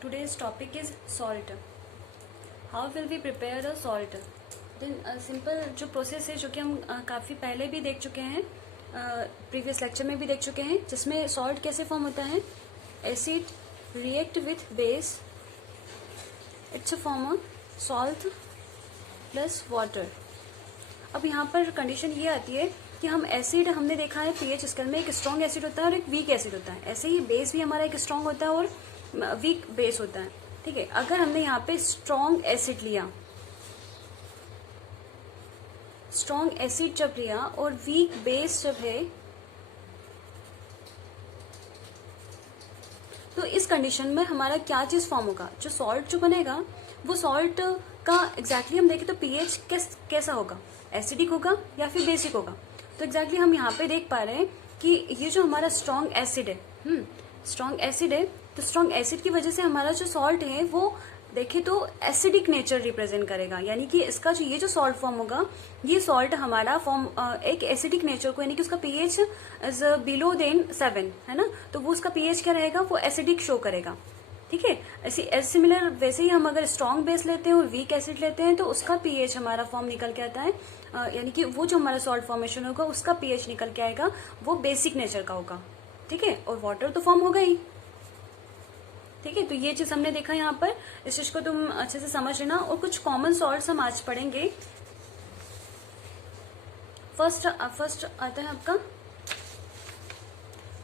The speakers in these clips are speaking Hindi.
Today's topic is salt. How will we prepare a salt? Then simple जो प्रोसेस है जो कि हम काफ़ी पहले भी देख चुके हैं, प्रीवियस लेक्चर में भी देख चुके हैं, जिसमें सॉल्ट कैसे फॉर्म होता है. Acid react with base, it's a form of salt plus water. अब यहाँ पर कंडीशन ये आती है कि हम एसिड, हमने देखा है पीएच स्केल में एक स्ट्रॉन्ग एसिड होता है और एक वीक एसिड होता है. ऐसे ही बेस भी हमारा एक स्ट्रॉन्ग होता है और वीक बेस होता है. ठीक है, अगर हमने यहाँ पे स्ट्रॉन्ग एसिड लिया, स्ट्रॉन्ग एसिड जब लिया और वीक बेस जब है, तो इस कंडीशन में हमारा क्या चीज फॉर्म होगा, जो सॉल्ट जो बनेगा वो सॉल्ट का एग्जैक्टली हम देखें तो पीएच कैसा होगा, एसिडिक होगा या फिर बेसिक होगा. तो एग्जैक्टली हम यहाँ पे देख पा रहे हैं कि ये जो हमारा स्ट्रॉन्ग एसिड है, स्ट्रॉन्ग एसिड है, तो स्ट्रॉन्ग एसिड की वजह से हमारा जो सॉल्ट है वो देखे तो एसिडिक नेचर रिप्रेजेंट करेगा. यानी कि इसका जो ये जो सॉल्ट फॉर्म होगा, ये सॉल्ट हमारा फॉर्म एक एसिडिक नेचर को, यानी कि उसका पीएच इज बिलो देन 7 है ना, तो वो उसका पीएच क्या रहेगा, वो एसिडिक शो करेगा. ठीक है, ऐसी सिमिलर वैसे ही हम अगर स्ट्रॉन्ग बेस लेते हैं और वीक एसिड लेते हैं तो उसका पीएच हमारा फॉर्म निकल के आता है, यानी कि वो जो हमारा सॉल्ट फॉर्मेशन होगा उसका पीएच निकल के आएगा, वो बेसिक नेचर का होगा. ठीक है, और वाटर तो फॉर्म होगा ही. ठीक है, तो ये चीज हमने देखा यहाँ पर, इस चीज को तुम अच्छे से समझ लेना. और कुछ कॉमन सॉल्ट्स हम आज पढ़ेंगे. फर्स्ट आता है आपका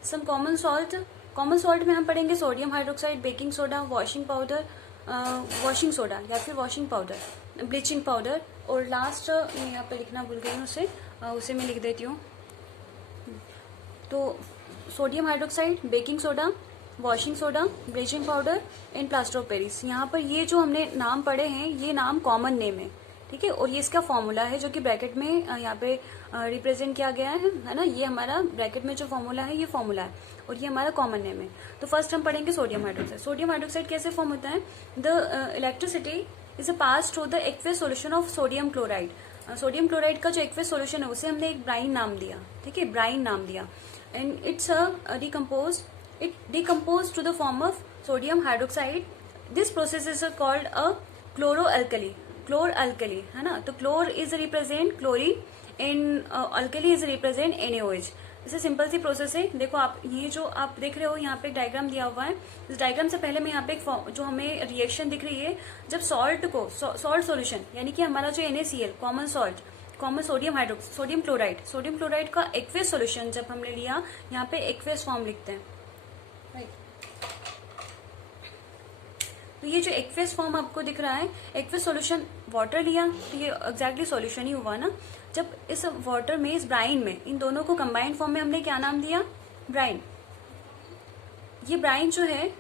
some common salt. Common salt में हम पढ़ेंगे sodium hydroxide, baking soda, washing powder, washing soda या फिर वॉशिंग पाउडर, ब्लीचिंग पाउडर, और लास्ट मैं यहाँ पे लिखना भूल गई हूँ, उसे मैं लिख देती हूँ. तो sodium hydroxide, baking soda, washing soda, bleaching powder and plaster of Paris. यहाँ पर ये जो हमने नाम पढ़े हैं ये नाम कॉमन नेम है. ठीक है, और ये इसका फॉर्मूला है जो कि ब्रैकेट में यहाँ पे रिप्रेजेंट किया गया है ना. ये हमारा ब्रैकेट में जो फॉर्मूला है ये फॉर्मूला है और ये हमारा कॉमन नेम है. तो फर्स्ट हम पढ़ेंगे सोडियम हाइड्रोक्साइड. सोडियम हाइड्रोक्साइड कैसे फॉर्म होता है, the electricity is a pass through the aqueous solution of sodium chloride. Sodium chloride का जो एक्वेस सोल्यूशन है उसे हमने एक ब्राइन नाम दिया. ठीक है, ब्राइन नाम दिया. And it's it decomposes to the form of sodium hydroxide. This process is called a chloroalkali. Chloralkali है ना, तो chlor is represent chlorine and alkali is represent NaOH. इसे सिंपल सी प्रोसेस है. देखो आप, ये जो आप देख रहे हो यहाँ पे एक डायग्राम दिया हुआ है. इस डायग्राम से पहले मैं यहाँ पे एक जो हमें रिएक्शन दिख रही है, जब सॉल्ट को सॉल्ट सॉल्यूशन यानी कि हमारा जो NaCl common salt, common sodium chloride का एक्वेस सॉल्यूशन जब हमने लिया, यहाँ पे एक्वेस फॉर्म लिखते हैं. तो ये जो एक्वेस फॉर्म आपको दिख रहा है, एक्वेस सॉल्यूशन वाटर लिया तो ये एग्जैक्टली सॉल्यूशन ही हुआ ना. जब इस वाटर में, इस ब्राइन में, इन दोनों को कंबाइंड फॉर्म में हमने क्या नाम दिया, ब्राइन. ये ब्राइन जो है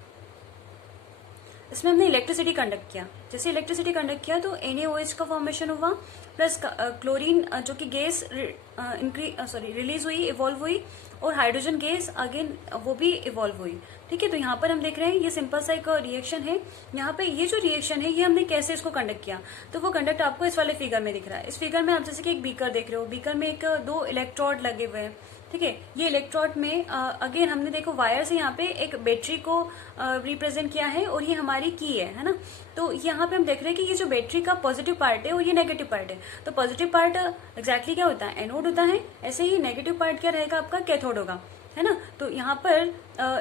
इसमें हमने इलेक्ट्रिसिटी कंडक्ट किया. जैसे इलेक्ट्रिसिटी कंडक्ट किया तो NaOH का फॉर्मेशन हुआ, प्लस क्लोरीन जो कि गैस रिलीज हुई, इवॉल्व हुई, और हाइड्रोजन गैस अगेन वो भी इवॉल्व हुई. ठीक है, तो यहाँ पर हम देख रहे हैं ये सिंपल सा एक रिएक्शन है. यहाँ पे ये जो रिएक्शन है ये हमने कैसे इसको कंडक्ट किया, तो वो कंडक्ट आपको इस वाले फिगर में दिख रहा है. इस फिगर में आप जैसे कि एक बीकर देख रहे हो, बीकर में एक 2 इलेक्ट्रोड लगे हुए हैं. ठीक है, ये इलेक्ट्रोड में अगेन हमने देखो वायर से यहाँ पे एक बैटरी को रिप्रेजेंट किया है और ये हमारी की है ना. तो यहाँ पे हम देख रहे हैं कि ये जो बैटरी का पॉजिटिव पार्ट है और ये नेगेटिव पार्ट है. तो पॉजिटिव पार्ट एग्जैक्टली क्या होता है, एनोड होता है. ऐसे ही नेगेटिव पार्ट क्या रहेगा आपका, कैथोड होगा, है ना. तो यहाँ पर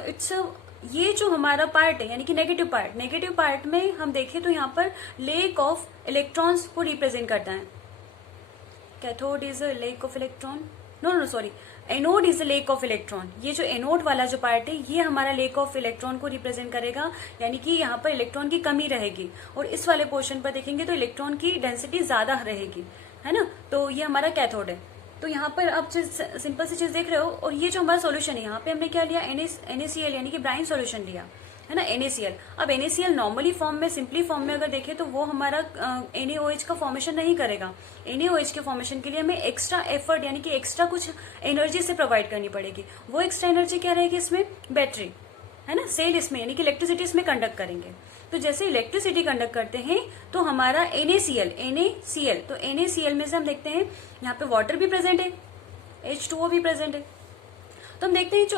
इट्स ये जो हमारा पार्ट है यानी कि नेगेटिव पार्ट में हम देखें तो यहाँ पर लेक ऑफ इलेक्ट्रॉन्स को रिप्रेजेंट करता है. Cathode is a lack of electron, no sorry, anode is a lack of electron. ये जो एनोड वाला जो पार्ट है ये हमारा लेक ऑफ इलेक्ट्रॉन को रिप्रेजेंट करेगा, यानी कि यहाँ पर इलेक्ट्रॉन की कमी रहेगी. और इस वाले पोर्शन पर देखेंगे तो इलेक्ट्रॉन की डेंसिटी ज्यादा रहेगी, है ना. तो ये हमारा कैथोड है. तो यहाँ पर आप सिंपल सी चीज देख रहे हो. और ये जो हमारा सॉल्यूशन है, यहाँ पे हमने क्या लिया, NaCl यानी कि ब्राइन सॉल्यूशन लिया, है ना, NaCl. अब NaCl नॉर्मली फॉर्म में, सिंपली फॉर्म में अगर देखें तो वो हमारा NaOH का फॉर्मेशन नहीं करेगा. NaOH के फॉर्मेशन के लिए हमें एक्स्ट्रा एफर्ट यानी कि एक्स्ट्रा कुछ एनर्जी से प्रोवाइड करनी पड़ेगी. वो एक्स्ट्रा एनर्जी क्या रहेगी इसमें, बैटरी, है ना, सेल इसमें, यानी कि इलेक्ट्रिसिटी इसमें कंडक्ट करेंगे. तो जैसे इलेक्ट्रिसिटी कंडक्ट करते हैं तो हमारा NaCl, तो NaCl में से हम देखते हैं यहाँ पे वाटर भी प्रेजेंट है, H2O भी प्रेजेंट है. तो हम देखते हैं जो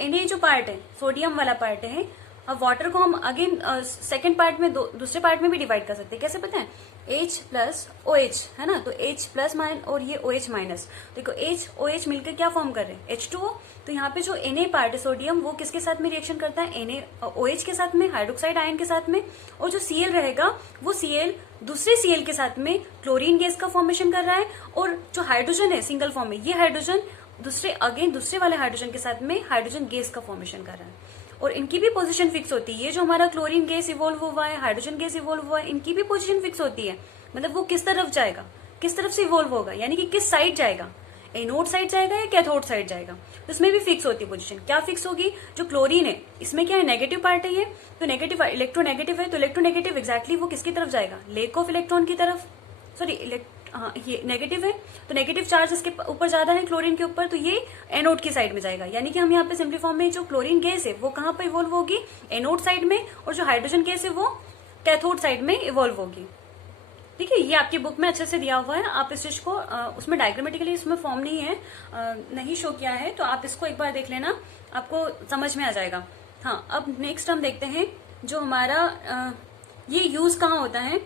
Na जो पार्ट है, सोडियम वाला पार्ट है, अब वाटर को हम अगेन सेकेंड पार्ट में दूसरे पार्ट में भी डिवाइड कर सकते हैं। कैसे पता है? H प्लस OH है ना, तो H प्लस और ये OH माइनस। देखो H OH मिलकर क्या फॉर्म कर रहे हैं? H2O। तो यहाँ पे जो Na पार्ट है सोडियम, वो किसके साथ में रिएक्शन करता है? OH के साथ में, हाइड्रोक्साइड आयन के साथ में। और जो Cl रहेगा वो Cl दूसरे Cl के साथ में क्लोरीन गैस का फॉर्मेशन कर रहा है। और जो हाइड्रोजन है सिंगल फॉर्म में, ये हाइड्रोजन दूसरे वाले हाइड्रोजन के साथ में हाइड्रोजन गैस का फॉर्मेशन कर रहा है। और इनकी भी पोजीशन फिक्स होती है। ये जो हमारा क्लोरीन गैस इवॉल्व हुआ है, हाइड्रोजन गैस इवॉल्व हुआ है, इनकी भी पोजीशन फिक्स होती है। मतलब वो किस तरफ जाएगा, किस तरफ से इवॉल्व होगा, यानी कि किस साइड जाएगा, एनोड साइड जाएगा या कैथोड साइड जाएगा, तो इसमें भी फिक्स होती है पोजीशन। क्या फिक्स होगी? जो क्लोरीन है इसमें क्या है? नेगेटिव पार्ट है ये, तो नेगेटिव इलेक्ट्रोनेगेटिव है, तो इलेक्ट्रोनेगेटिव एग्जैक्टली वो किसकी तरफ जाएगा? लैक ऑफ इलेक्ट्रॉन की तरफ। सॉरी, हाँ ये नेगेटिव है, तो नेगेटिव चार्ज इसके ऊपर ज्यादा है क्लोरीन के ऊपर, तो ये एनोड की साइड में जाएगा। यानी कि हम यहाँ पे सिंपली फॉर्म में जो क्लोरीन गैस है वो कहाँ पर इवॉल्व होगी? एनोड साइड में। और जो हाइड्रोजन गैस है वो कैथोड साइड में इवॉल्व होगी। ठीक है, ये आपकी बुक में अच्छे से दिया हुआ है। आप इस चीज को उसमें डायग्रामेटिकली इसमें फॉर्म नहीं है, नहीं शो किया है, तो आप इसको एक बार देख लेना, आपको समझ में आ जाएगा। हाँ, अब नेक्स्ट हम देखते हैं जो हमारा ये यूज कहाँ होता है?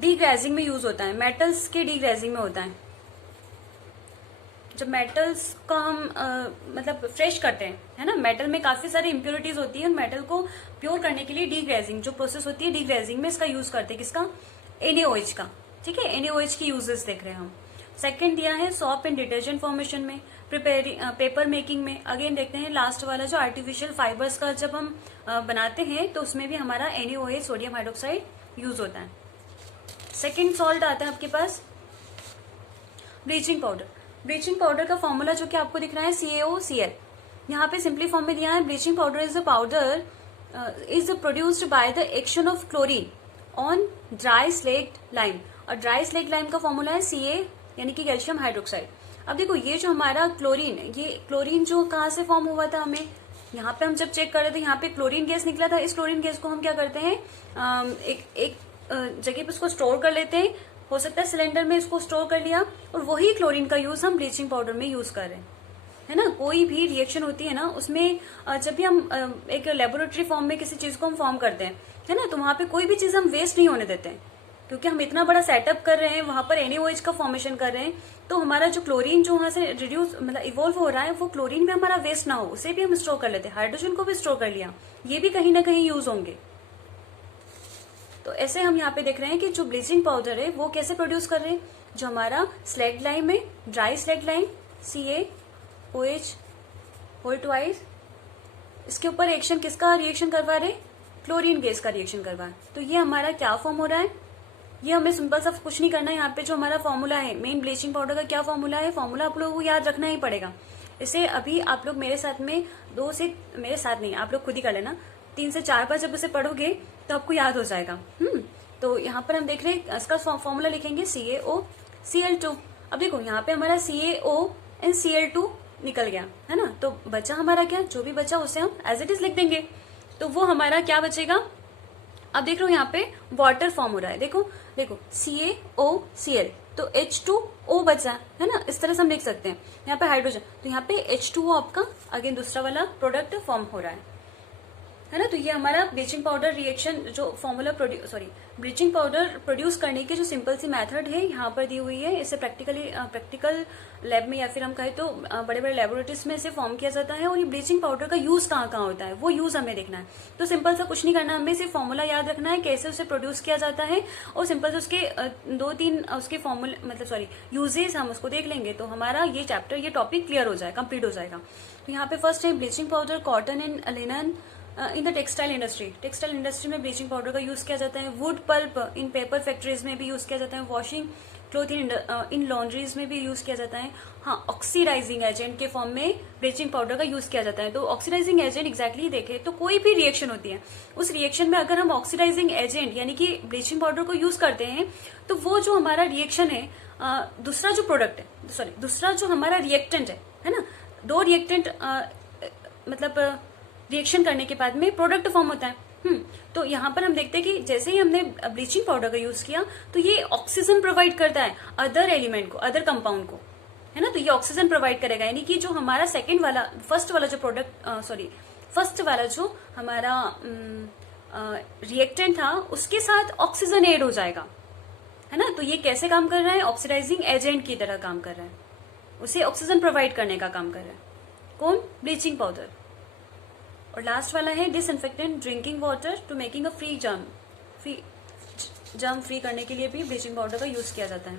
डीग्रेजिंग में यूज होता है, मेटल्स के डीग्रेजिंग में होता है। जब मेटल्स का हम मतलब फ्रेश करते हैं, है ना, मेटल में काफी सारी इम्प्योरिटीज होती है, मेटल को प्योर करने के लिए डीग्रेजिंग जो प्रोसेस होती है, डीग्रेजिंग में इसका यूज करते हैं। किसका? NaOH का। ठीक है, NaOH की यूजेस देख रहे हैं हम। सेकंड दिया है सॉप एंड डिटर्जेंट फॉर्मेशन में, पेपर मेकिंग में। अगेन देखते हैं लास्ट वाला जो आर्टिफिशियल फाइबर्स का जब हम बनाते हैं तो उसमें भी हमारा NaOH सोडियम हाइड्रोक्साइड यूज होता है। सेकेंड सॉल्ट आता है आपके पास ब्लीचिंग पाउडर। ब्लीचिंग पाउडर का फॉर्मूला जो कि आपको दिख रहा है CaOCl। यहाँ पे सिंपली फॉर्म में दिया है bleaching powder is a powder is produced by the action of chlorine on dry slaked lime. और ड्राई स्लेक्ड लाइम का फॉर्मूला है Ca यानी कि कैल्शियम हाइड्रोक्साइड। अब देखो ये जो हमारा क्लोरीन है, ये क्लोरीन जो कहाँ से फॉर्म हुआ था, हमें यहाँ पे हम जब चेक कर रहे थे यहाँ पे क्लोरीन गैस निकला था। इस क्लोरीन गैस को हम क्या करते हैं, एक जगह पे उसको स्टोर कर लेते हैं। हो सकता है सिलेंडर में इसको स्टोर कर लिया, और वही क्लोरीन का यूज हम ब्लीचिंग पाउडर में यूज कर रहे हैं, है ना। कोई भी रिएक्शन होती है ना, उसमें जब भी हम एक लेबोरेटरी फॉर्म में किसी चीज को हम फॉर्म करते हैं, है ना, तो वहां पे कोई भी चीज हम वेस्ट नहीं होने देते हैं, क्योंकि हम इतना बड़ा सेटअप कर रहे हैं, वहां पर NaOH का फॉर्मेशन कर रहे हैं। तो हमारा जो क्लोरीन जो वहां से रिड्यूस मतलब इवॉल्व हो रहा है, वो क्लोरीन भी हमारा वेस्ट ना हो, उसे भी हम स्टोर कर लेते हैं। हाइड्रोजन को भी स्टोर कर लिया, ये भी कहीं ना कहीं यूज होंगे। तो ऐसे हम यहाँ पे देख रहे हैं कि जो ब्लीचिंग पाउडर है वो कैसे प्रोड्यूस कर रहे हैं। जो हमारा स्लैग लाइम है, dry slaked lime CaOH whole twice, इसके ऊपर रिएक्शन किसका रिएक्शन करवा रहे? क्लोरीन गैस का रिएक्शन करवा है। तो ये हमारा क्या फॉर्म हो रहा है, ये हमें सिंपल सा कुछ नहीं करना है। यहाँ पे जो हमारा फॉर्मूला है मेन ब्लीचिंग पाउडर का क्या फॉर्मूला है, फॉर्मूला आप लोगों को याद रखना ही पड़ेगा। इसे अभी आप लोग मेरे साथ में मेरे साथ नहीं, आप लोग खुद ही कर लेना, 3 से 4 बार जब उसे पढ़ोगे तो आपको याद हो जाएगा। तो यहाँ पर हम देख रहे हैं इसका फॉर्मूला लिखेंगे CaOCl2। अब देखो यहाँ पे हमारा CaO एंड Cl2 निकल गया, है ना। तो बचा हमारा क्या, जो भी बचा उसे हम एज इट इज लिख देंगे। तो वो हमारा क्या बचेगा, अब देख लो यहाँ पे वाटर फॉर्म हो रहा है। देखो CaOCl, तो H2O बचा, है ना। इस तरह से हम लिख सकते हैं। यहाँ पे हाइड्रोजन, तो यहाँ पे H2O आपका अगेन दूसरा वाला प्रोडक्ट फॉर्म हो रहा है ना। तो ये हमारा ब्लीचिंग पाउडर रिएक्शन जो फॉर्मूला ब्लीचिंग पाउडर प्रोड्यूस करने की जो सिंपल सी मेथड है यहाँ पर दी हुई है। इसे प्रैक्टिकल लैब में या फिर हम कहें तो बड़े बड़े लेबोरेटरीज में इसे फॉर्म किया जाता है। और ये ब्लीचिंग पाउडर का यूज कहाँ कहाँ होता है, वो यूज हमें देखना है। तो सिंपल सा कुछ नहीं करना, हमें सिर्फ फॉर्मूला याद रखना है कैसे उसे प्रोड्यूस किया जाता है, और सिंपल से उसके 2-3 उसके फॉर्मूले यूजेस हम उसको देख लेंगे, तो हमारा ये चैप्टर ये टॉपिक क्लियर हो जाएगा, कंप्लीट हो जाएगा। तो यहाँ पे फर्स्ट है bleaching powder cotton and linen in the textile industry. Textile industry में ब्लीचिंग पाउडर का यूज किया जाता है। वुड पल्प इन पेपर फैक्ट्रीज में भी यूज किया जाता है। वॉशिंग क्लोथ इन लॉन्ड्रीज में भी यूज किया जाता है। हाँ, ऑक्सीडाइजिंग एजेंट के फॉर्म में ब्लीचिंग पाउडर का यूज किया जाता है। तो ऑक्सीडाइजिंग एजेंट एग्जैक्टली देखें तो कोई भी रिएक्शन होती है, उस रिएक्शन में अगर हम ऑक्सीडाइजिंग एजेंट यानी कि ब्लीचिंग पाउडर को यूज करते हैं, तो वो जो हमारा रिएक्शन है, दूसरा जो प्रोडक्ट है, दूसरा जो हमारा रिएक्टेंट है ना, 2 रिएक्टेंट मतलब रिएक्शन करने के बाद में प्रोडक्ट फॉर्म होता है। तो यहाँ पर हम देखते हैं कि जैसे ही हमने ब्लीचिंग पाउडर का यूज किया तो ये ऑक्सीजन प्रोवाइड करता है अदर एलिमेंट को, अदर कंपाउंड को, है ना। तो ये ऑक्सीजन प्रोवाइड करेगा, यानी कि जो हमारा फर्स्ट वाला जो प्रोडक्ट फर्स्ट वाला जो हमारा रिएक्टेंट था उसके साथ ऑक्सीजन ऐड हो जाएगा, है ना। तो ये कैसे काम कर रहा है, ऑक्सीडाइजिंग एजेंट की तरह काम कर रहा है, उसे ऑक्सीजन प्रोवाइड करने का काम कर रहा है। कौन, ब्लीचिंग पाउडर। और लास्ट वाला है disinfectant drinking water to making a free germ free करने के लिए भी ब्लीचिंग पाउडर का यूज किया जाता है।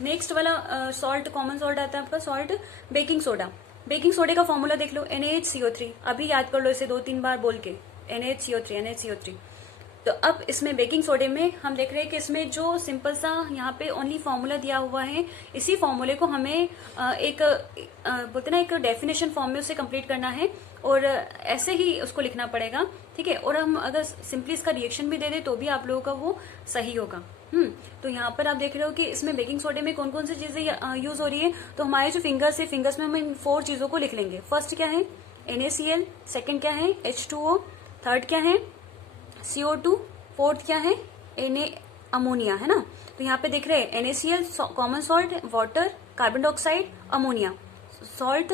नेक्स्ट वाला सॉल्ट, कॉमन सॉल्ट आता है आपका सॉल्ट, बेकिंग सोडा। बेकिंग सोडे का फॉर्मूला देख लो, NaHCO3, अभी याद कर लो इसे 2-3 बार बोल के, NaHCO3। तो अब इसमें बेकिंग सोडे में हम देख रहे हैं कि इसमें जो सिंपल सा यहाँ पे ओनली फॉर्मूला दिया हुआ है, इसी फॉर्मूले को हमें एक बोलते ना एक डेफिनेशन फॉर्म में उसे कंप्लीट करना है और ऐसे ही उसको लिखना पड़ेगा, ठीक है। और हम अगर सिंपली इसका रिएक्शन भी दे दें तो भी आप लोगों का वो सही होगा। तो यहाँ पर आप देख रहे हो कि इसमें बेकिंग सोडे में कौन कौन सी चीजें यूज हो रही है। तो हमारे जो फिंगर्स है, फिंगर्स में हम इन 4 चीजों को लिख लेंगे। फर्स्ट क्या है, NaCl, सेकंड क्या है, H2O, थर्ड क्या है, CO2, फोर्थ क्या है, अमोनिया, है ना। तो यहाँ पे देख रहे हैं NaCl, common salt, water, carbon dioxide, ammonia, salt,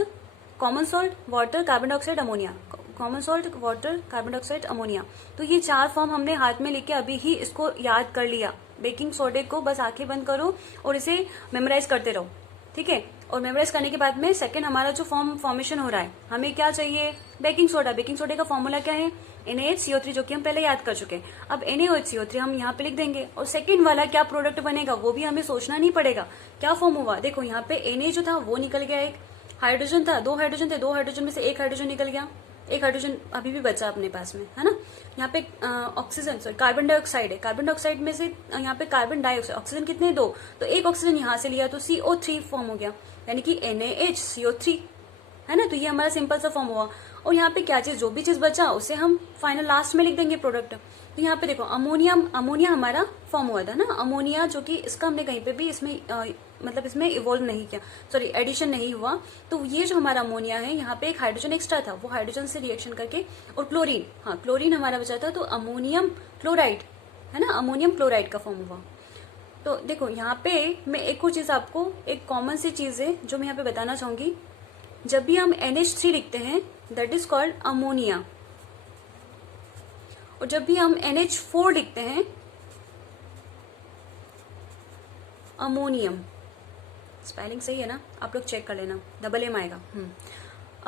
common salt, water, carbon dioxide, ammonia, common salt, water, carbon dioxide, ammonia. तो ये 4 फॉर्म हमने हाथ में लेके अभी ही इसको याद कर लिया। बेकिंग सोडे को बस आंखें बंद करो और इसे मेमोराइज करते रहो, ठीक है। और मेमोराइज करने के बाद में सेकंड हमारा जो फॉर्मेशन हो रहा है, हमें क्या चाहिए, बेकिंग सोडा। बेकिंग सोडे का फॉर्मूला क्या है, NaHCO3, जो कि हम पहले याद कर चुके हैं। अब NaOH हम यहाँ पे लिख देंगे और सेकंड वाला क्या प्रोडक्ट बनेगा वो भी हमें सोचना नहीं पड़ेगा। क्या फॉर्म हुआ, देखो यहाँ पे Na जो था वो निकल गया, एक हाइड्रोजन था, 2 हाइड्रोजन थे, 2 हाइड्रोजन में से 1 हाइड्रोजन निकल गया, 1 हाइड्रोजन अभी भी बचा अपने पास में, है ना। यहाँ पे ऑक्सीजन, सॉरी कार्बन डाइऑक्साइड है, कार्बन डाइऑक्साइड में से यहाँ पे कार्बन डाइऑक्साइड, ऑक्सीजन कितने, 2, तो 1 ऑक्सीजन यहाँ से लिया तो CO3 फॉर्म हो गया, यानी कि NaHCO3, है ना। तो ये हमारा सिंपल सा फॉर्म हुआ। और यहाँ पे क्या चीज, जो भी चीज बचा उसे हम फाइनल लास्ट में लिख देंगे प्रोडक्ट। तो यहाँ पे देखो अमोनिया हमारा फॉर्म हुआ था ना, अमोनिया, जो कि इसका हमने कहीं पे भी इसमें मतलब इसमें इवोल्व नहीं किया, सॉरी एडिशन नहीं हुआ। तो ये जो हमारा अमोनिया है, यहाँ पे एक हाइड्रोजन एक्स्ट्रा था, वो हाइड्रोजन से रिएक्शन करके, और क्लोरीन, हाँ क्लोरीन हमारा बचा था, तो अमोनियम क्लोराइड, है ना, अमोनियम क्लोराइड का फॉर्म हुआ। तो देखो यहाँ पे मैं एक और चीज आपको, एक कॉमन सी चीज है जो मैं यहाँ पे बताना चाहूंगी। जब भी हम NH3 लिखते हैं दैट इज कॉल्ड अमोनिया, और जब भी हम NH4 लिखते हैं अमोनियम, स्पेलिंग सही है ना, आप लोग चेक कर लेना, डबल M आएगा,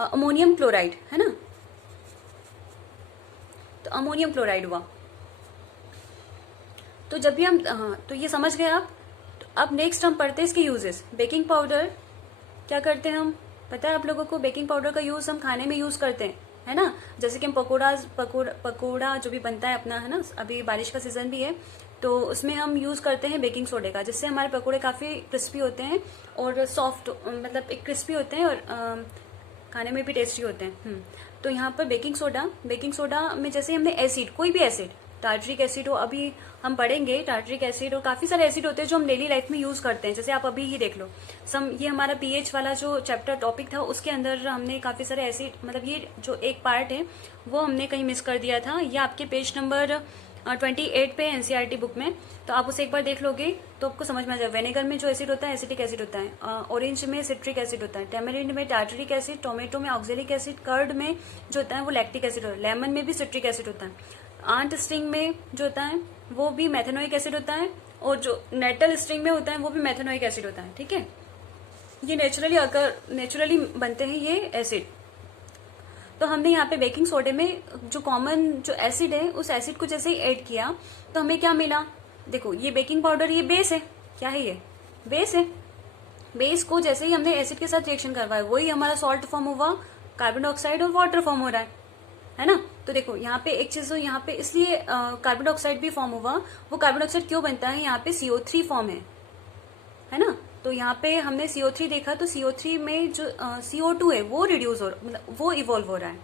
अमोनियम क्लोराइड, है ना। तो अमोनियम क्लोराइड हुआ। तो जब भी हम, तो ये समझ गए आप। तो अब नेक्स्ट हम पढ़ते हैं इसके यूजेस। बेकिंग पाउडर क्या करते हैं हम, पता है आप लोगों को, बेकिंग पाउडर का यूज हम खाने में यूज करते हैं, है ना। जैसे कि हम पकोड़ा जो भी बनता है अपना, है ना, अभी बारिश का सीजन भी है तो उसमें हम यूज करते हैं बेकिंग सोडे का, जिससे हमारे पकोड़े काफी क्रिस्पी होते हैं और सॉफ्ट, मतलब एक क्रिस्पी होते हैं और खाने में भी टेस्टी होते हैं। तो यहाँ पर बेकिंग सोडा में जैसे हमने एसिड, कोई भी एसिड, टार्ट्रिक एसिड हो, अभी हम पढ़ेंगे टार्ट्रिक एसिड, और काफी सारे एसिड होते हैं जो हम डेली लाइफ में यूज करते हैं। जैसे आप अभी ही देख लो, ये हमारा पीएच वाला जो चैप्टर टॉपिक था उसके अंदर हमने काफी सारे एसिड, मतलब ये जो एक पार्ट है वो हमने कहीं मिस कर दिया था। ये आपके पेज नंबर 28 पे एनसीईआरटी बुक में, तो आप उसे एक बार देख लोगे तो आपको समझ में आ जाएगा। वेनेगर में जो एसिड होता है एसिटिक एसिड होता है, ऑरेंज में सिट्रिक एसिड होता है, टेमरिंड में टार्टरिक एसिड, टोमेटो में ऑक्जेलिक एसिड, कर्ड में जो होता है वो लैक्टिक एसिड होता है, लेमन में भी सिट्रिक एसिड होता है, आंट स्ट्रिंग में जो होता है वो भी मेथेनोइक एसिड होता है, और जो नेटल स्ट्रिंग में होता है वो भी मेथेनोइक एसिड होता है, ठीक है। ये नेचुरली बनते हैं ये एसिड। तो हमने यहाँ पे बेकिंग सोडे में जो कॉमन जो एसिड है उस एसिड को जैसे ही ऐड किया तो हमें क्या मिला, देखो ये बेकिंग पाउडर, ये बेस है, क्या है ये, बेस है। बेस को जैसे ही हमने एसिड के साथ रिएक्शन करवाया वही हमारा सॉल्ट फॉर्म हुआ, कार्बन डाइऑक्साइड और वाटर फॉर्म हो रहा है ना। तो देखो यहाँ पे एक चीज, यहाँ पे इसलिए कार्बन डाइऑक्साइड भी फॉर्म हुआ, वो कार्बन डाइऑक्साइड क्यों बनता है, यहाँ पे CO3 फॉर्म है ना। तो यहाँ पे हमने CO3 देखा, तो CO3 में जो CO2 है वो रिड्यूस हो, मतलब वो इवॉल्व हो रहा है,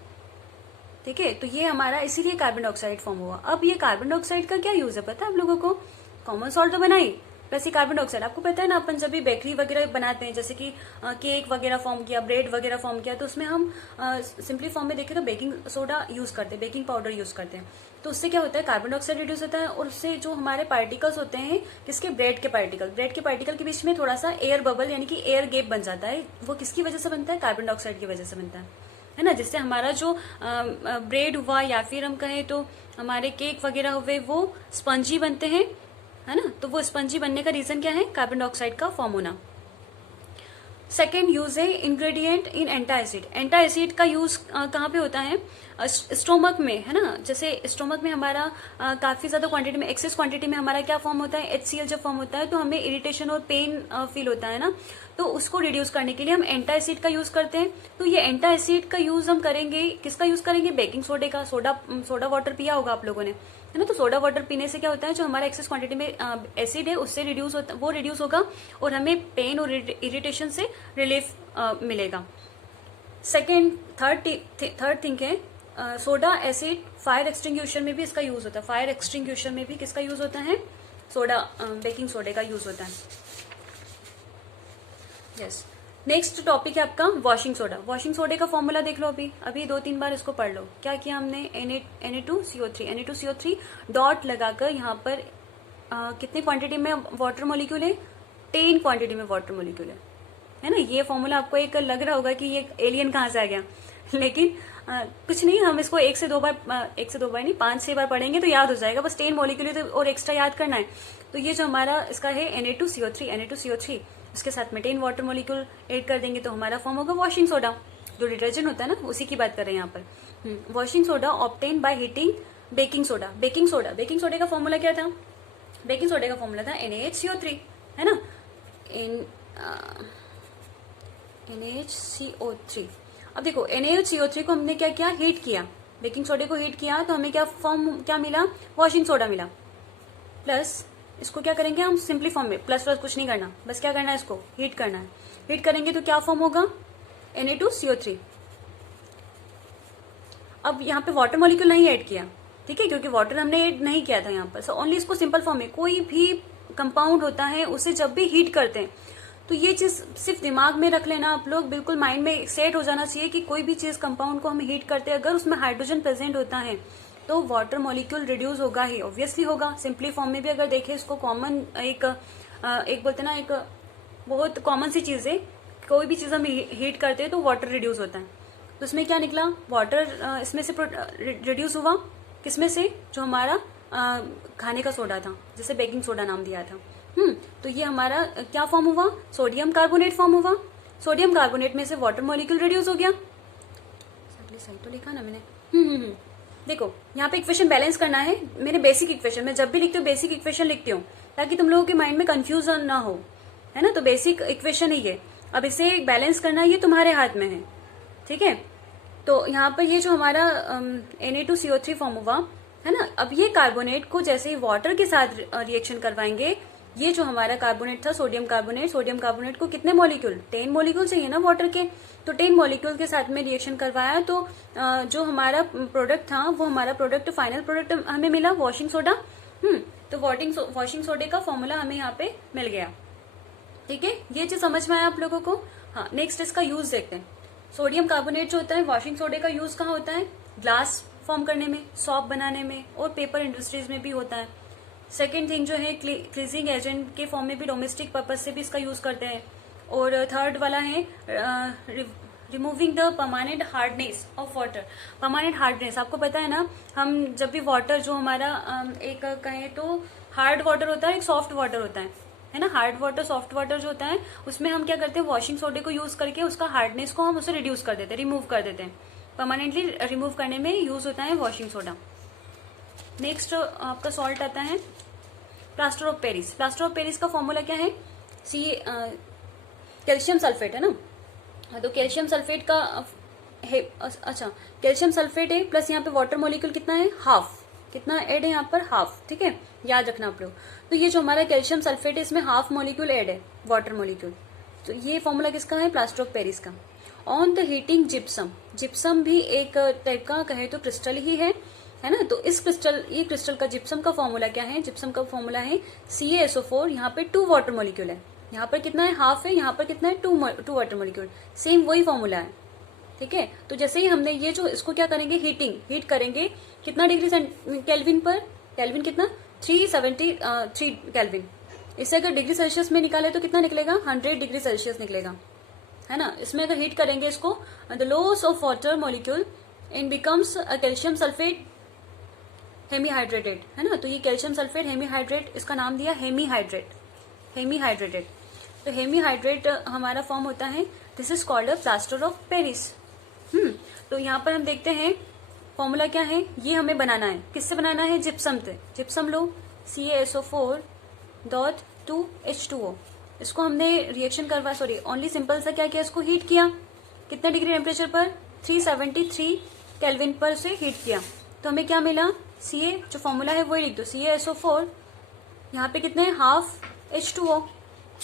ठीक है। तो ये हमारा इसीलिए कार्बन डाइऑक्साइड फॉर्म हुआ। अब ये कार्बन डाइऑक्साइड का क्या यूज है पता है आप लोगों को, कॉमन सॉल्ट तो बनाई, प्लस ये कार्बन डाइऑक्साइड, आपको पता है ना, अपन जब भी बेकरी वगैरह बनाते हैं, जैसे कि केक वगैरह फॉर्म किया, ब्रेड वगैरह फॉर्म किया, तो उसमें हम सिंपली फॉर्म में देखें तो बेकिंग सोडा यूज करते हैं, बेकिंग पाउडर यूज करते हैं। तो उससे क्या होता है, कार्बन डाइऑक्साइड रिड्यूस होता है, और उससे जो हमारे पार्टिकल्स होते हैं, किसके, ब्रेड के पार्टिकल के बीच में थोड़ा सा एयर बबल यानी कि एयर गैप बन जाता है। वो किसकी वजह से बनता है, कार्बन डाइऑक्साइड की वजह से बनता है। है ना, जिससे हमारा जो ब्रेड हुआ या फिर हम कहें तो हमारे केक वगैरह हुए वो स्पंजी बनते हैं, है ना। तो वो स्पंजी बनने का रीजन क्या है, कार्बन डाइऑक्साइड का फॉर्म होना। सेकेंड यूज है इंग्रेडिएंट इन एंटासिड। एंटासिड का यूज कहाँ पे होता है, स्टोमक में, है ना। जैसे स्टोमक में हमारा काफी ज्यादा क्वांटिटी में, एक्सेस क्वांटिटी में हमारा क्या फॉर्म होता है, HCl जब फॉर्म होता है तो हमें इरिटेशन और पेन फील होता है ना। तो उसको रिड्यूस करने के लिए हम एंटासिड का यूज करते हैं। तो ये एंटासिड का यूज हम करेंगे, किसका यूज करेंगे, बेकिंग सोडे का। सोडा वाटर पिया होगा आप लोगों ने, है ना। तो सोडा वाटर पीने से क्या होता है, जो हमारा एक्सेस क्वांटिटी में एसिड है उससे रिड्यूस होता, वो रिड्यूस होगा और हमें पेन और इरिटेशन से रिलीफ मिलेगा। सेकेंड थर्ड थिंग है सोडा एसिड फायर एक्सटिंग्विशर में भी इसका यूज होता है। फायर एक्सटिंग्विशर में भी किसका यूज होता है, सोडा बेकिंग सोडे का यूज होता है। यस, नेक्स्ट टॉपिक है आपका वॉशिंग सोडा। वॉशिंग सोडे का फॉर्मूला देख लो, अभी 2-3 बार इसको पढ़ लो। क्या किया हमने, Na2CO3 डॉट लगाकर यहाँ पर कितनी क्वांटिटी में वाटर मॉलिक्यूल है, 10 क्वांटिटी में वाटर मॉलिक्यूल है ना। ये फॉर्मूला आपको एक लग रहा होगा कि ये एलियन कहाँ से आ गया, लेकिन कुछ नहीं, हम इसको 1 से 2 बार नहीं 5-6 बार पढ़ेंगे तो याद हो जाएगा। बस 10 मॉलिक्यूल तो और एक्स्ट्रा याद करना है। तो ये जो हमारा इसका है Na2CO3 उसके साथ में 10 वाटर मॉलिक्यूल ऐड कर देंगे तो हमारा फॉर्म होगा वॉशिंग सोडा। जो डिटर्जेंट होता है ना उसी की बात कर रहे हैं यहाँ पर। Washing soda obtain by heating baking soda. Baking सोडे का फॉर्मूला क्या था, बेकिंग सोडे का फॉर्मूला था NaHCO3, है ना। NaHCO3। अब देखो NaHCO3 को हमने क्या किया, हीट किया, बेकिंग सोडे को हीट किया तो हमें क्या मिला, वॉशिंग सोडा मिला। प्लस इसको क्या करेंगे हम, सिंपली फॉर्म में, प्लस कुछ नहीं करना, बस क्या करना है, इसको हीट करना है। हीट करेंगे तो क्या फॉर्म होगा, Na2CO3। अब यहाँ पे वाटर मॉलिक्यूल नहीं ऐड किया, ठीक है, क्योंकि वाटर हमने ऐड नहीं किया था यहाँ पर। सो ओनली इसको सिंपल फॉर्म में, कोई भी कंपाउंड होता है उसे जब भी हीट करते हैं तो ये चीज सिर्फ दिमाग में रख लेना आप लोग, बिल्कुल माइंड में सेट हो जाना चाहिए कि कोई भी चीज कंपाउंड को हम हीट करते हैं अगर उसमें हाइड्रोजन प्रेजेंट होता है तो वाटर मॉलिक्यूल रिड्यूस होगा ही, ऑब्वियसली होगा। सिंपली फॉर्म में भी अगर देखें इसको, कॉमन एक बोलते ना, एक बहुत कॉमन सी चीज है, कोई भी चीज हम हीट करते हैं तो वाटर रिड्यूस होता है। तो इसमें क्या निकला, वाटर इसमें से रिड्यूस हुआ, किसमें से, जो हमारा खाने का सोडा था, जिसे बेकिंग सोडा नाम दिया था। तो ये हमारा क्या फॉर्म हुआ, सोडियम कार्बोनेट फॉर्म हुआ। सोडियम कार्बोनेट में से वाटर मॉलिक्यूल रिड्यूस हो गया। सही तो लिखा ना मैंने। देखो यहाँ पे इक्वेशन बैलेंस करना है। मेरे बेसिक इक्वेशन, मैं जब भी लिखती हूँ बेसिक इक्वेशन लिखती हूँ ताकि तुम लोगों के माइंड में कंफ्यूजन ना हो, है ना। तो बेसिक इक्वेशन ही है, अब इसे बैलेंस करना ये तुम्हारे हाथ में है, ठीक है। तो यहाँ पर ये जो हमारा Na2CO3 फॉर्म हुआ, है ना। अब ये कार्बोनेट को जैसे ही वाटर के साथ रिएक्शन करवाएंगे, ये जो हमारा कार्बोनेट था सोडियम कार्बोनेट को कितने मॉलिक्यूल, 10 मॉलिक्यूल चाहिए ना वाटर के, तो 10 मॉलिक्यूल के साथ में रिएक्शन करवाया तो जो हमारा प्रोडक्ट था वो हमारा प्रोडक्ट, फाइनल प्रोडक्ट हमें मिला वॉशिंग सोडा। तो वॉशिंग सोडे का फॉर्मूला हमें यहाँ पे मिल गया, ठीक है। ये चीज समझ में आया आप लोगों को। हाँ, नेक्स्ट इसका यूज देखते हैं। सोडियम कार्बोनेट जो होता है, वॉशिंग सोडे का यूज कहाँ होता है, ग्लास फॉर्म करने में, सॉप बनाने में और पेपर इंडस्ट्रीज में भी होता है। सेकेंड थिंग जो है, क्लीजिंग एजेंट के फॉर्म में भी, डोमेस्टिक पर्पज से भी इसका यूज करते हैं। और थर्ड वाला है removing the permanent hardness of water. Permanent hardness आपको पता है ना, हम जब भी वाटर जो हमारा एक कहें तो हार्ड वाटर होता है, एक सॉफ्ट वाटर होता है ना। हार्ड वाटर, सॉफ्ट वाटर जो होता है उसमें हम क्या करते हैं, वॉशिंग सोडे को यूज करके उसका हार्डनेस को हम उसे रिड्यूस कर देते हैं, रिमूव कर देते हैं। परमानेंटली रिमूव करने में यूज होता है वॉशिंग सोडा। नेक्स्ट आपका सॉल्ट आता है plaster of Paris. Plaster of Paris का फॉर्मूला क्या है, कैल्शियम सल्फेट है ना। तो कैल्शियम सल्फेट का है, अच्छा कैल्शियम सल्फेट है प्लस यहाँ पे वाटर मॉलिक्यूल कितना है, हाफ, कितना ऐड है यहाँ पर, हाफ, ठीक है, याद रखना आप लोग। तो ये जो हमारा कैल्शियम सल्फेट है इसमें हाफ मॉलिक्यूल ऐड है, वाटर मॉलिक्यूल। तो ये फॉर्मूला किसका है, प्लास्टर ऑफ पेरिस का। On the heating gypsum, gypsum भी एक टाइप का कहे तो क्रिस्टल ही है ना। तो इस क्रिस्टल, ये क्रिस्टल का जिप्सम का फॉर्मूला क्या है, जिप्सम का फॉर्मूला है CaSO4। यहाँ पे 2 वाटर मॉलिक्यूल है, यहाँ पर कितना है, हाफ है, यहाँ पर कितना है, 2 वाटर मॉलिक्यूल, सेम वही फॉर्मूला है, ठीक है। तो जैसे ही हमने ये जो इसको क्या करेंगे, हीट करेंगे, कितना डिग्री केल्विन पर, केल्विन कितना 373 केल्विन। इससे अगर डिग्री सेल्सियस में निकाले तो कितना निकलेगा, 100 डिग्री सेल्सियस निकलेगा, है ना। इसमें अगर हीट करेंगे इसको, the loss of water molecule in becomes calcium sulphate hemihydrated, है ना। तो ये कैल्शियम सल्फेट हेमीहाइड्रेट, इसका नाम दिया हेमीहाइड्रेट, हेमीहाइड्रेटेड। तो हेमीहाइड्रेट हमारा फॉर्म होता है, this is called a plaster of Paris. तो यहाँ पर हम देखते हैं फॉर्मूला क्या है, ये हमें बनाना है, किससे बनाना है, जिप्सम से। जिप्सम लो, CaSO4.2H2O, इसको हमने रिएक्शन करवा, सॉरी ओनली सिंपल सा क्या किया, इसको हीट किया, कितने डिग्री टेम्परेचर पर, 373 केल्विन पर से हीट किया। तो हमें क्या मिला, Ca, जो फॉर्मूला है वही लिख दो, CaSO4, यहाँ पे कितने, हाफ H2O।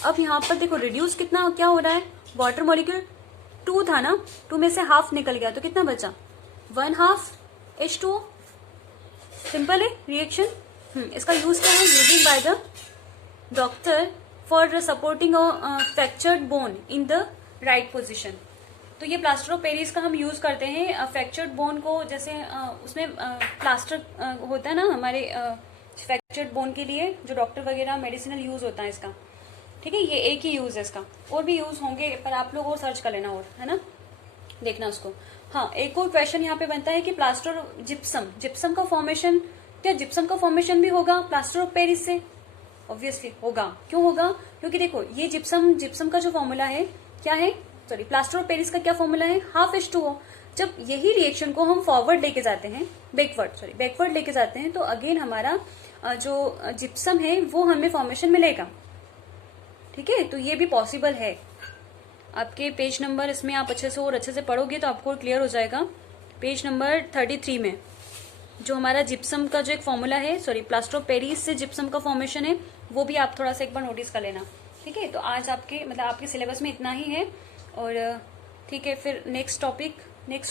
अब यहाँ पर देखो रिड्यूस कितना क्या हो रहा है, वाटर मॉलिक्यूल 2 था ना, 2 में से हाफ निकल गया, तो कितना बचा, 1/2 H2O। सिंपल है रिएक्शन। इसका यूज क्या है, using by the doctor for supporting fractured bone in the right position. तो ये प्लास्टर ऑफ पेरिस का हम यूज करते हैं फ्रैक्चर्ड बोन को, जैसे उसमें प्लास्टर होता है ना हमारे फ्रैक्चर्ड बोन के लिए, जो डॉक्टर वगैरह मेडिसिनल यूज होता है इसका, ठीक है। ये एक ही यूज है इसका, और भी यूज होंगे पर आप लोग और सर्च कर लेना, और है ना, देखना उसको। हाँ, एक और क्वेश्चन यहाँ पे बनता है कि प्लास्टर जिप्सम, जिप्सम का फॉर्मेशन, क्या जिप्सम का फॉर्मेशन भी होगा प्लास्टर ऑफ पेरिस से? ऑब्वियसली होगा। क्यों होगा, क्योंकि देखो ये जिप्सम का जो फॉर्मूला है क्या है, सॉरी प्लास्टर ऑफ पेरिस का क्या फॉर्मूला है, हाफ H2O। जब यही रिएक्शन को हम फॉरवर्ड लेके जाते हैं, बैकवर्ड लेके जाते हैं, तो अगेन हमारा जो जिप्सम है वो हमें फॉर्मेशन मिलेगा, ठीक है। तो ये भी पॉसिबल है। आपके पेज नंबर, इसमें आप अच्छे से पढ़ोगे तो आपको क्लियर हो जाएगा। पेज नंबर 33 में जो हमारा जिप्सम का जो एक फॉर्मूला है, सॉरी प्लास्टर ऑफ पेरिस से जिप्सम का फॉर्मेशन है, वो भी आप थोड़ा सा एक बार नोटिस कर लेना, ठीक है। तो आज आपके मतलब आपके सिलेबस में इतना ही है, और ठीक है, फिर नेक्स्ट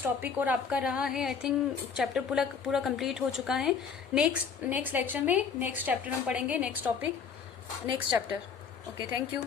टॉपिक और आपका रहा है, आई थिंक चैप्टर पूरा कंप्लीट हो चुका है। नेक्स्ट लेक्चर में नेक्स्ट चैप्टर हम पढ़ेंगे, next topic, next chapter. Okay, thank you.